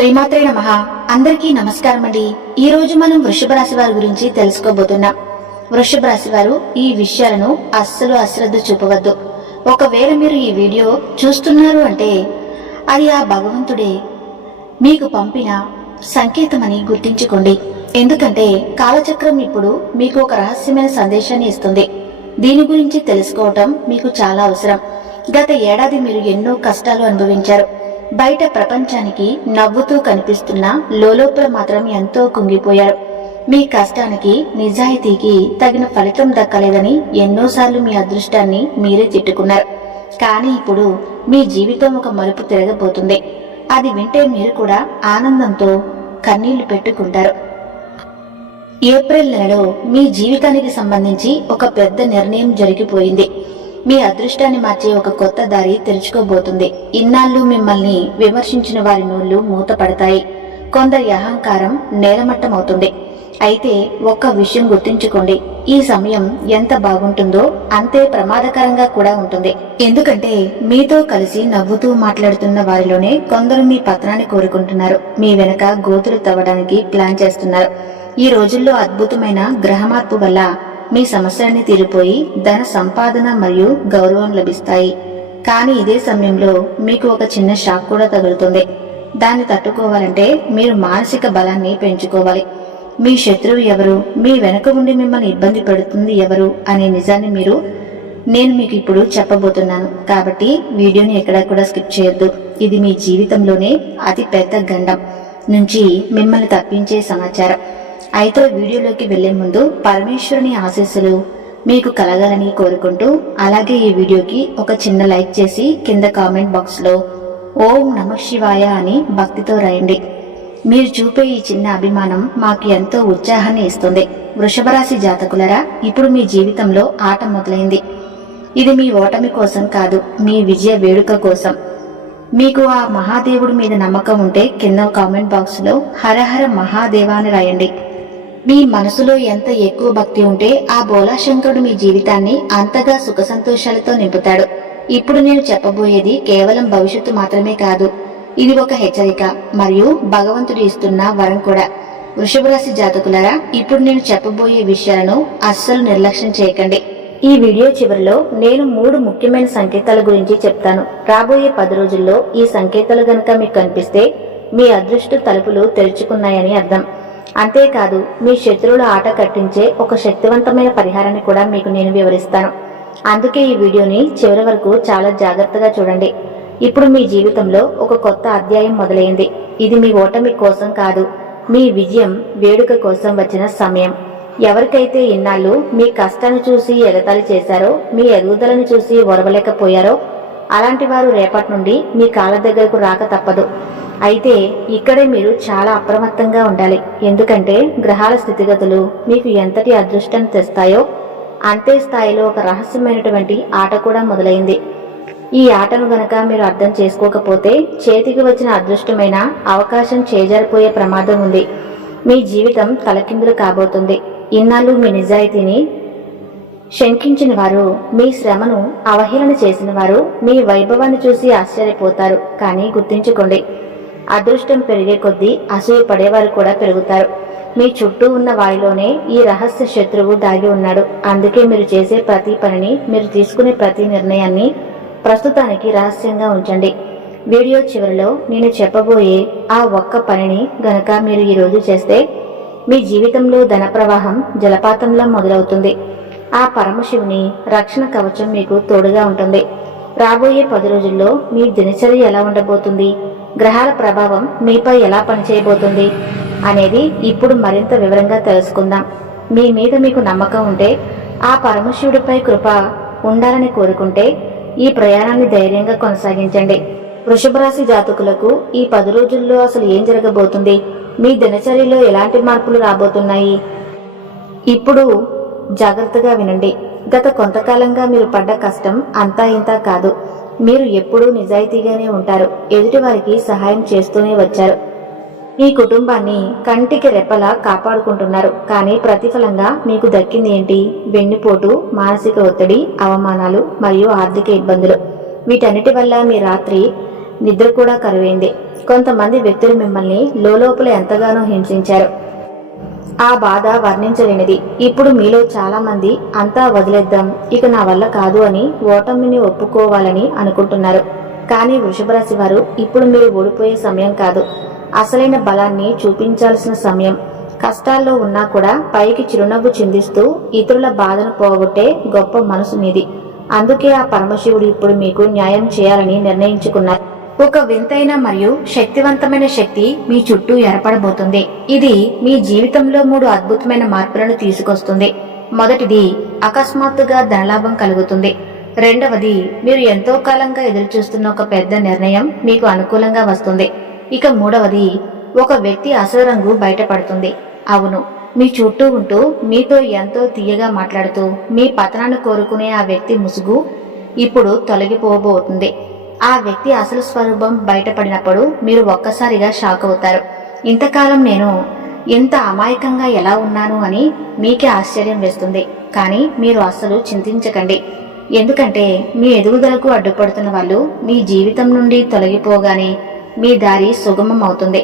శ్రీమాత్రే నమః. అందరికీ నమస్కారం అండి. ఈ రోజు మనం వృషభ రాశి వారి గురించి తెలుసుకోబోతున్నాం. వృషభ రాశి వారు ఈ విషయాలను అస్సలు అశ్రద్ధ చూపవద్దు. ఒకవేళ మీరు ఈ వీడియో చూస్తున్నారు అంటే అది ఆ భగవంతుడే మీకు పంపిన సంకేతమని గుర్తించుకోండి. ఎందుకంటే కాలచక్రం ఇప్పుడు మీకు ఒక రహస్యమైన సందేశాన్ని ఇస్తుంది. దీని గురించి తెలుసుకోవటం మీకు చాలా అవసరం. గత ఏడాది మీరు ఎన్నో కష్టాలు అనుభవించారు. బయట ప్రపంచానికి నవ్వుతూ కనిపిస్తున్నా లోలోపల మాత్రం ఎంతో కుంగిపోయారు. మీ కష్టానికి నిజాయితీకి తగిన ఫలితం దక్కలేదని ఎన్నోసార్లు మీ అదృష్టాన్ని మీరే తిట్టుకున్నారు. కానీ ఇప్పుడు మీ జీవితం ఒక మలుపు తిరగబోతుంది. అది వింటే మీరు కూడా ఆనందంతో కన్నీళ్లు పెట్టుకుంటారు. ఏప్రిల్ నెలలో మీ జీవితానికి సంబంధించి ఒక పెద్ద నిర్ణయం జరిగిపోయింది. మీ అదృష్టాన్ని మార్చే ఒక కొత్త దారి తెరుచుకోబోతుంది. ఇన్నాళ్ళు మిమ్మల్ని విమర్శించిన వారి నోళ్లు మూతపడతాయి. కొందరి అహంకారం నేలమట్టమవుతుంది. అయితే ఒక్క విషయం గుర్తుంచుకోండి, ఈ సమయం ఎంత బాగుంటుందో అంతే ప్రమాదకరంగా కూడా ఉంటుంది. ఎందుకంటే మీతో కలిసి నవ్వుతూ మాట్లాడుతున్న వారిలోనే కొందరు మీ పతనాన్ని కోరుకుంటున్నారు. మీ వెనక గోతులు తవ్వడానికి ప్లాన్ చేస్తున్నారు. ఈ రోజుల్లో అద్భుతమైన గ్రహమార్పు వల్ల మీ సమస్యలన్నీ తీరిపోయి ధన సంపాదన మరియు గౌరవం లభిస్తాయి. కానీ ఇదే సమయంలో మీకు ఒక చిన్న షాక్ కూడా తగులుతుంది. దాన్ని తట్టుకోవాలంటే మీరు మానసిక బలాన్ని పెంచుకోవాలి. మీ శత్రువు ఎవరు, మీ వెనుక ఉండి మిమ్మల్ని ఇబ్బంది పెడుతుంది ఎవరు అనే నిజాన్ని నేను మీకు ఇప్పుడు చెప్పబోతున్నాను. కాబట్టి వీడియోని ఎక్కడా కూడా స్కిప్ చేయొద్దు. ఇది మీ జీవితంలోనే అతి పెద్ద గండం నుంచి మిమ్మల్ని తప్పించే సమాచారం. అయితే వీడియోలోకి వెళ్లే ముందు పరమేశ్వరుని ఆశీస్సులు మీకు కలగాలని కోరుకుంటూ, అలాగే ఈ వీడియోకి ఒక చిన్న లైక్ చేసి కింద కామెంట్ బాక్స్ లో ఓం నమః శివాయ అని భక్తితో రాయండి. మీరు చూపే ఈ చిన్న అభిమానం మాకు ఎంతో ఉత్సాహాన్ని ఇస్తుంది. వృషభ రాశి జాతకులరా, ఇప్పుడు మీ జీవితంలో ఆట మొదలైంది. ఇది మీ ఓటమి కోసం కాదు, మీ విజయ వేడుక కోసం. మీకు ఆ మహాదేవుడి మీద నమ్మకం ఉంటే కింద కామెంట్ బాక్స్ లో హరహర మహాదేవా అని రాయండి. మీ మనసులో ఎంత ఎక్కువ భక్తి ఉంటే ఆ బోలాశంకరుడు మీ జీవితాన్ని అంతగా సుఖ సంతోషాలతో నింపుతాడు. ఇప్పుడు నేను చెప్పబోయేది కేవలం భవిష్యత్తు మాత్రమే కాదు, ఇది ఒక హెచ్చరిక మరియు భగవంతుడు ఇస్తున్న వరం కూడా. వృషభ రాశి జాతకులారా, ఇప్పుడు నేను చెప్పబోయే విషయాలను అస్సలు నిర్లక్ష్యం చేయకండి. ఈ వీడియో చివరిలో నేను 3 ముఖ్యమైన సంకేతాల గురించి చెప్తాను. రాబోయే 10 రోజుల్లో ఈ సంకేతాలు గనక మీకు కనిపిస్తే మీ అదృష్ట తలుపులు తెరుచుకున్నాయని అర్థం. అంతేకాదు, మీ శత్రువుల ఆట కట్టించే ఒక శక్తివంతమైన పరిహారాన్ని కూడా మీకు నేను వివరిస్తాను. అందుకే ఈ వీడియోని చివరి వరకు చాలా జాగ్రత్తగా చూడండి. ఇప్పుడు మీ జీవితంలో ఒక కొత్త అధ్యాయం మొదలైంది. ఇది మీ ఓటమి కోసం కాదు, మీ విజయం వేడుక కోసం వచ్చిన సమయం. ఎవరికైతే ఇన్నాళ్ళు మీ కష్టాన్ని చూసి ఎగతాళి చేశారో, మీ ఎదుగుదలను చూసి ఓర్వలేకపోయారో, అలాంటి వారు రేపటి నుండి మీ కాళ్ళ దగ్గరకు రాక తప్పదు. అయితే ఇక్కడే మీరు చాలా అప్రమత్తంగా ఉండాలి. ఎందుకంటే గ్రహాల స్థితిగతులు మీకు ఎంతటి అదృష్టం తెస్తాయో అంతే స్థాయిలో ఒక రహస్యమైనటువంటి ఆట కూడా మొదలైంది. ఈ ఆటను గనక మీరు అర్థం చేసుకోకపోతే చేతికి వచ్చిన అదృష్టమైన అవకాశం చేజారిపోయే ప్రమాదం ఉంది. మీ జీవితం తలకిందులు కాబోతుంది. ఇన్నాళ్ళు మీ నిజాయితీని శంకించిన వారు, మీ శ్రమను అవహేళన చేసిన వారు మీ వైభవాన్ని చూసి ఆశ్చర్యపోతారు. కానీ గుర్తుంచుకోండి, అదృష్టం పెరిగే కొద్దీ అసూయ పడేవారు కూడా పెరుగుతారు. మీ చుట్టూ ఉన్న వారిలోనే ఈ రహస్య శత్రువు దాగి ఉన్నాడు. అందుకే మీరు చేసే ప్రతి పనిని, మీరు తీసుకునే ప్రతి నిర్ణయాన్ని ప్రస్తుతానికి రహస్యంగా ఉంచండి. వీడియో చివరిలో నేను చెప్పబోయే ఆ ఒక్క పనిని గనక మీరు ఈరోజు చేస్తే మీ జీవితంలో ధన ప్రవాహం జలపాతంలో మొదలవుతుంది. ఆ పరమశివుని రక్షణ కవచం మీకు తోడుగా ఉంటుంది. రాబోయే 10 రోజుల్లో మీ దినచర్య ఎలా ఉండబోతుంది, గ్రహాల ప్రభావం మీపై ఎలా పనిచేయబోతుంది అనేది ఇప్పుడు మరింత వివరంగా తెలుసుకుందాం. మీ మీద మీకు నమ్మకం ఉంటే, ఆ పరమశివుడిపై కృప ఉండాలని కోరుకుంటే ఈ ప్రయాణాన్ని ధైర్యంగా కొనసాగించండి. వృషభ రాశి జాతకులకు ఈ 10 రోజుల్లో అసలు ఏం జరగబోతుంది, మీ దినచర్యలో ఎలాంటి మార్పులు రాబోతున్నాయి, ఇప్పుడు జాగ్రత్తగా వినండి. గత కొంతకాలంగా మీరు పడ్డ కష్టం అంతా ఇంతా కాదు. మీరు ఎప్పుడూ నిజాయితీగానే ఉంటారు. ఎదుటివారికి సహాయం చేస్తూనే వచ్చారు. మీ కుటుంబాన్ని కంటికి రెప్పలా కాపాడుకుంటున్నారు. కానీ ప్రతిఫలంగా మీకు దక్కింది ఏంటి? వెన్నుపోటు, మానసిక ఒత్తిడి, అవమానాలు మరియు ఆర్థిక ఇబ్బందులు. వీటన్నిటి వల్ల మీ రాత్రి నిద్ర కూడా కరువైంది. కొంతమంది వ్యక్తులు మిమ్మల్ని లోపల ఎంతగానో హింసించారు. ఆ బాధ వర్ణించలేనిది. ఇప్పుడు మీలో చాలా మంది అంతా వదిలేద్దాం, ఇక నా వల్ల కాదు అని ఓటమిని ఒప్పుకోవాలని అనుకుంటున్నారు. కానీ వృషభ రాశి వారు, ఇప్పుడు మీరు ఓడిపోయే సమయం కాదు, అసలైన బలాన్ని చూపించాల్సిన సమయం. కష్టాల్లో ఉన్నా కూడా పైకి చిరునవ్వు చిందిస్తూ ఇతరుల బాధను పోగొట్టే గొప్ప మనసు మీది. అందుకే ఆ పరమశివుడు ఇప్పుడు మీకు న్యాయం చేయాలని నిర్ణయించుకున్నారు. ఒక వింతైన మరియు శక్తివంతమైన శక్తి మీ చుట్టూ ఏర్పడబోతుంది. ఇది మీ జీవితంలో 3 అద్భుతమైన మార్పులను తీసుకొస్తుంది. మొదటిది, అకస్మాత్తుగా ధనలాభం కలుగుతుంది. రెండవది, మీరు ఎంతో కాలంగా ఎదురుచూస్తున్న ఒక పెద్ద నిర్ణయం మీకు అనుకూలంగా వస్తుంది. ఇక మూడవది, ఒక వ్యక్తి అసలు రంగు బయటపడుతుంది. అవును, మీ చుట్టూ ఉంటూ మీతో ఎంతో తీయగా మాట్లాడుతూ మీ పతనాన్ని కోరుకునే ఆ వ్యక్తి ముసుగు ఇప్పుడు తొలగిపోబోతుంది. ఆ వ్యక్తి అసలు స్వరూపం బయటపడినప్పుడు మీరు ఒక్కసారిగా షాక్ అవుతారు. ఇంతకాలం నేను ఇంత అమాయకంగా ఎలా ఉన్నాను అని మీకే ఆశ్చర్యం వేస్తుంది. కానీ మీరు అస్సలు చింతించకండి. ఎందుకంటే మీ ఎదుగుదలకు అడ్డుపడుతున్న వాళ్ళు మీ జీవితం నుండి తొలగిపోగానే మీ దారి సుగమం అవుతుంది.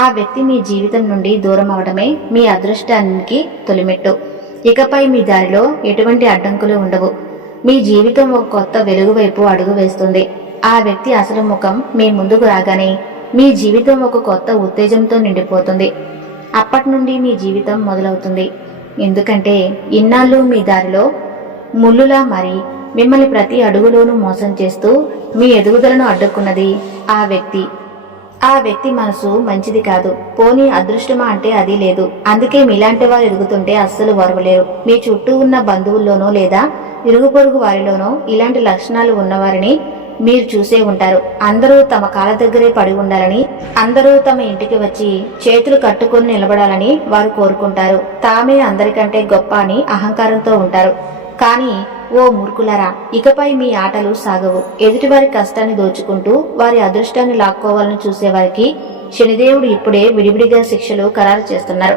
ఆ వ్యక్తి మీ జీవితం నుండి దూరం అవడమే మీ అదృష్టానికి తొలిమెట్టు. ఇకపై మీ దారిలో ఎటువంటి అడ్డంకులు ఉండవు. మీ జీవితం ఒక కొత్త వెలుగు వైపు అడుగు వేస్తుంది. ఆ వ్యక్తి అసలు ముఖం మీ ముందుకు రాగానే మీ జీవితం ఒక కొత్త ఉత్తేజంతో నిండిపోతుంది. అప్పటి నుండి మీ జీవితం మొదలవుతుంది. ఎందుకంటే ఇన్నాళ్ళు మీ దారిలో ముళ్ళులా మారి మిమ్మల్ని ప్రతి అడుగులోనూ మోసం చేస్తూ మీ ఎదుగుదలను అడ్డుకున్నది ఆ వ్యక్తి మనసు మంచిది కాదు. పోనీ అదృష్టమా అంటే అది లేదు. అందుకే మీలాంటి వారు ఎదుగుతుంటే అస్సలు ఓర్వలేరు. మీ చుట్టూ ఉన్న బంధువుల్లోనో లేదా ఇరుగు పొరుగు వారిలోనో ఇలాంటి లక్షణాలు ఉన్నవారిని మీరు చూసే ఉంటారు. అందరూ తమ కాళ్ళ దగ్గరే పడి ఉండాలని, అందరూ తమ ఇంటికి వచ్చి చేతులు కట్టుకొని నిలబడాలని వారు కోరుకుంటారు. తామే అందరికంటే గొప్ప అని అహంకారంతో ఉంటారు. కానీ ఓ మూర్ఖులారా, ఇకపై మీ ఆటలు సాగవు. ఎదుటివారి కష్టాన్ని దోచుకుంటూ వారి అదృష్టాన్ని లాక్కోవాలని చూసేవారికి శనిదేవుడు ఇప్పుడే విడివిడిగా శిక్షలు ఖరారు చేస్తున్నారు.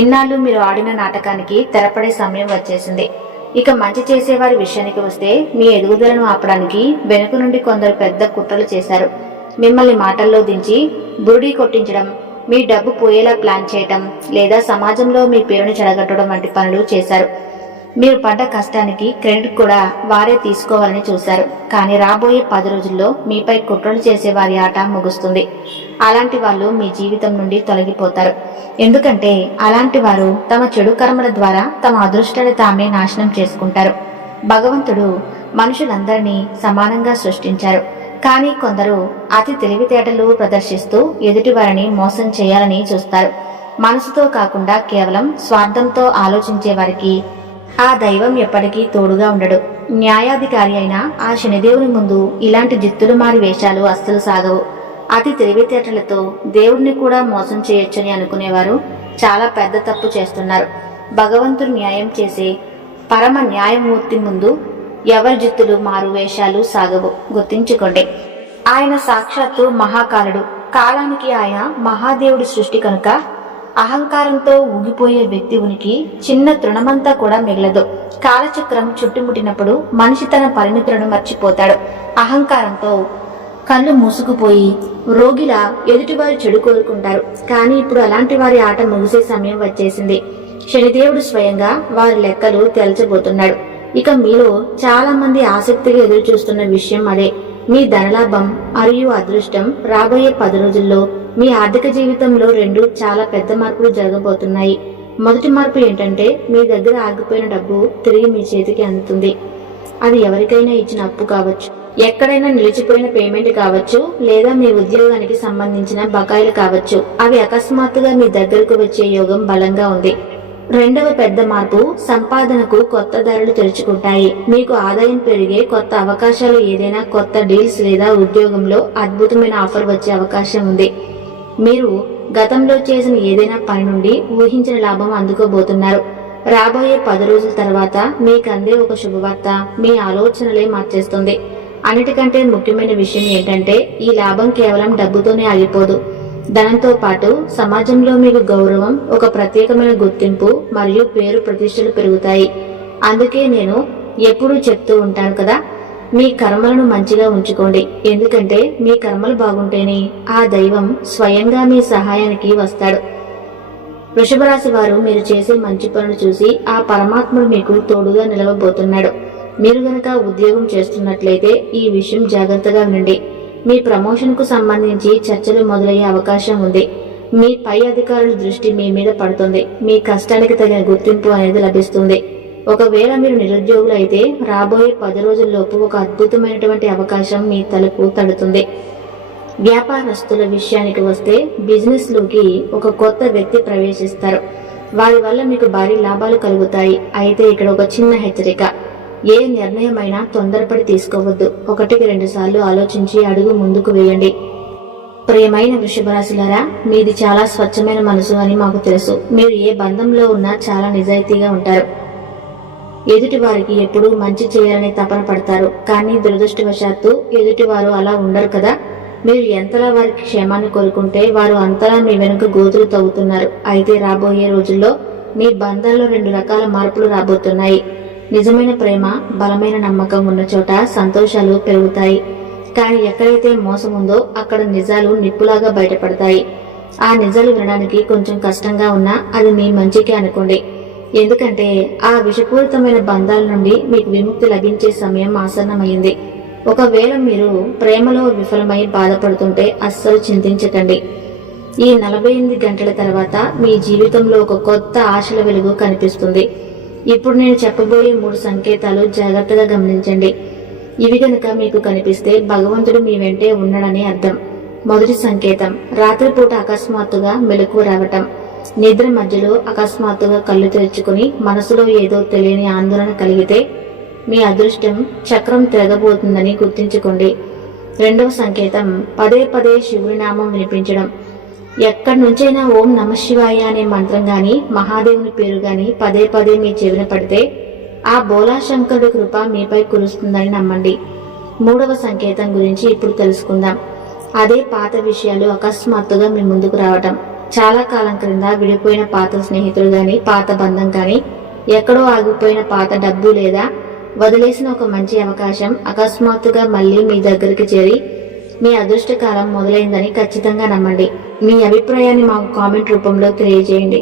ఇన్నాళ్ళు మీరు ఆడిన నాటకానికి తెరపడే సమయం వచ్చేసింది. ఇక మంచి చేసేవారి విషయానికి వస్తే, మీ ఎదుగుదలను ఆపడానికి వెనుక నుండి కొందరు పెద్ద కుట్రలు చేశారు. మిమ్మల్ని మాటల్లో దించి బురుడీ కొట్టించడం, మీ డబ్బు పోయేలా ప్లాన్ చేయటం, లేదా సమాజంలో మీ పేరుని చెడగొట్టడం వంటి పనులు చేశారు. మీరు పడ్డ కష్టానికి క్రెడిట్ కూడా వారే తీసుకోవాలని చూశారు. కానీ రాబోయే 10 రోజుల్లో మీపై కుట్రలు చేసే వారి ఆట ముగుస్తుంది. అలాంటి వాళ్ళు మీ జీవితం నుండి తొలగిపోతారు. ఎందుకంటే అలాంటి వారు తమ చెడు కర్మల ద్వారా తమ అదృష్టాన్ని తామే నాశనం చేసుకుంటారు. భగవంతుడు మనుషులందరినీ సమానంగా సృష్టించారు. కానీ కొందరు అతి తెలివితేటలు ప్రదర్శిస్తూ ఎదుటివారిని మోసం చేయాలని చూస్తారు. మనసుతో కాకుండా కేవలం స్వార్థంతో ఆలోచించే వారికి ఆ దైవం ఎప్పటికీ తోడుగా ఉండడు. న్యాయాధికారి అయిన ఆ శనిదేవుని ముందు ఇలాంటి జిత్తులు మారి వేషాలు అస్సలు సాగవు. అతి తెలివితేటలతో దేవుడిని కూడా మోసం చేయొచ్చని అనుకునేవారు చాలా పెద్ద తప్పు చేస్తున్నారు. భగవంతుడు న్యాయం చేసే పరమ న్యాయమూర్తి ముందు ఎవరి జిత్తులు మారు వేషాలు సాగవు. గుర్తించుకోండి, ఆయన సాక్షాత్తు మహాకాలుడు. కాలానికి ఆయన మహాదేవుడి సృష్టి కనుక అహంకారంతో ఊగిపోయే వ్యక్తి ఉనికి చిన్న తృణమంతా కూడా మిగలదు. కాలచక్రం చుట్టుముట్టినప్పుడు మనిషి తన పరిమితులను మర్చిపోతాడు. అహంకారంతో కళ్ళు మూసుకుపోయి రోగిలా ఎదుటివారి చెడు కోరుకుంటారు. కానీ ఇప్పుడు అలాంటి వారి ఆట ముగిసే సమయం వచ్చేసింది. శనిదేవుడు స్వయంగా వారి లెక్కలు తేల్చబోతున్నాడు. ఇక మీలో చాలా మంది ఆసక్తిగా ఎదురు చూస్తున్న విషయం అదే. మీ ధనలాభం మరియు అదృష్టం రాబోయే 10 రోజుల్లో మీ ఆర్థిక జీవితంలో 2 చాలా పెద్ద మార్పులు జరగబోతున్నాయి. మొదటి మార్పు ఏంటంటే, మీ దగ్గర ఆగిపోయిన డబ్బు తిరిగి మీ చేతికి అందుతుంది. అది ఎవరికైనా ఇచ్చిన అప్పు కావచ్చు, ఎక్కడైనా నిలిచిపోయిన పేమెంట్ కావచ్చు, లేదా మీ ఉద్యోగానికి సంబంధించిన బకాయిలు కావచ్చు. అవి అకస్మాత్తుగా మీ దగ్గరకు వచ్చే యోగం బలంగా ఉంది. రెండవ పెద్ద మార్పు, సంపాదనకు కొత్త దారులు తెరుచుకుంటాయి. మీకు ఆదాయం పెరిగే కొత్త అవకాశాలు, ఏదైనా కొత్త డీల్స్ లేదా ఉద్యోగంలో అద్భుతమైన ఆఫర్ వచ్చే అవకాశం ఉంది. మీరు గతంలో చేసిన ఏదైనా పని నుండి ఊహించిన లాభం అందుకోబోతున్నారు. రాబోయే 10 రోజుల తర్వాత మీకు అందే ఒక శుభవార్త మీ ఆలోచనలే మార్చేస్తుంది. అన్నిటికంటే ముఖ్యమైన విషయం ఏంటంటే, ఈ లాభం కేవలం డబ్బుతోనే ఆగిపోదు. ధనంతో పాటు సమాజంలో మీకు గౌరవం, ఒక ప్రత్యేకమైన గుర్తింపు మరియు పేరు ప్రతిష్టలు పెరుగుతాయి. అందుకే నేను ఎప్పుడూ చెప్తూ ఉంటాను కదా, మీ కర్మలను మంచిగా ఉంచుకోండి. ఎందుకంటే మీ కర్మలు బాగుంటేనే ఆ దైవం స్వయంగా మీ సహాయానికి వస్తాడు. వృషభ రాశి వారు మీరు చేసే మంచి పనులు చూసి ఆ పరమాత్ముడు మీకు తోడుగా నిలవబోతున్నాడు. మీరు గనక ఉద్యోగం చేస్తున్నట్లయితే ఈ విషయం జాగ్రత్తగా వినండి. మీ ప్రమోషన్ కు సంబంధించి చర్చలు మొదలయ్యే అవకాశం ఉంది. మీ పై అధికారుల దృష్టి మీ మీద పడుతుంది. మీ కష్టానికి తగిన గుర్తింపు అనేది లభిస్తుంది. ఒకవేళ మీరు నిరుద్యోగులు అయితే రాబోయే 10 రోజుల్లోపు ఒక అద్భుతమైనటువంటి అవకాశం మీ తలుపు తడుతుంది. వ్యాపారస్తుల విషయానికి వస్తే బిజినెస్ లోకి ఒక కొత్త వ్యక్తి ప్రవేశిస్తారు. వారి వల్ల మీకు భారీ లాభాలు కలుగుతాయి. అయితే ఇక్కడ ఒక చిన్న హెచ్చరిక: ఏ నిర్ణయమైనా తొందరపడి తీసుకోవద్దు. 1-2 సార్లు ఆలోచించి అడుగు ముందుకు వేయండి. ప్రియమైన వృషభ రాశిలారా, మీది చాలా స్వచ్ఛమైన మనసు అని మాకు తెలుసు. మీరు ఏ బంధంలో ఉన్నా చాలా నిజాయితీగా ఉంటారు. ఎదుటి వారికి ఎప్పుడూ మంచి చేయాలని తపన పడతారు. కానీ దురదృష్టవశాత్తు ఎదుటివారు అలా ఉండరు కదా. మీరు ఎంతలా వారికి క్షేమాన్ని కోరుకుంటే వారు అంతలా మీ వెనుక గోతులు తవ్వుతున్నారు. అయితే రాబోయే రోజుల్లో మీ బంధాల్లో 2 రకాల మార్పులు రాబోతున్నాయి. నిజమైన ప్రేమ, బలమైన నమ్మకం ఉన్న చోట సంతోషాలు పెరుగుతాయి. కానీ ఎక్కడైతే మోసం ఉందో అక్కడ నిజాలు నిప్పులాగా బయటపడతాయి. ఆ నిజాలు వినడానికి కొంచెం కష్టంగా ఉన్నా అది మీ మంచికే అనుకోండి. ఎందుకంటే ఆ విషపూరితమైన బంధాల నుండి మీకు విముక్తి లభించే సమయం ఆసన్నమైంది. ఒకవేళ మీరు ప్రేమలో విఫలమై బాధపడుతుంటే అస్సలు చింతించకండి. ఈ 48 గంటల తర్వాత మీ జీవితంలో ఒక కొత్త ఆశల వెలుగు కనిపిస్తుంది. ఇప్పుడు నేను చెప్పబోయే 3 సంకేతాలు జాగ్రత్తగా గమనించండి. ఇవి గనుక మీకు కనిపిస్తే భగవంతుడు మీ వెంటే ఉన్నాడని అర్థం. మొదటి సంకేతం: రాత్రిపూట అకస్మాత్తుగా మెలకువ రావటం. నిద్ర మధ్యలో అకస్మాత్తుగా కళ్ళు తెరుచుకుని మనసులో ఏదో తెలియని ఆందోళన కలిగితే మీ అదృష్టం చక్రం తిరగబోతుందని గుర్తించుకోండి. రెండవ సంకేతం: పదే పదే శివుని నామం వినిపించడం. ఎక్కడి నుంచైనా ఓం నమఃశివాయ అనే మంత్రం గాని, మహాదేవుని పేరు గాని పదే పదే మీ చెవిన పడితే ఆ బోలాశంకరుడి కృప మీపై కురుస్తుందని నమ్మండి. మూడవ సంకేతం గురించి ఇప్పుడు తెలుసుకుందాం. అదే పాత విషయాలు అకస్మాత్తుగా మీ ముందుకు రావటం. చాలా కాలం క్రింద విడిపోయిన పాత స్నేహితులు గాని, పాత బంధం కానీ, ఎక్కడో ఆగిపోయిన పాత డబ్బు లేదా వదిలేసిన ఒక మంచి అవకాశం అకస్మాత్తుగా మళ్ళీ మీ దగ్గరికి చేరి మీ అదృష్టకాలం మొదలైందని ఖచ్చితంగా నమ్మండి. మీ అభిప్రాయాన్ని మాకు కామెంట్ రూపంలో తెలియజేయండి.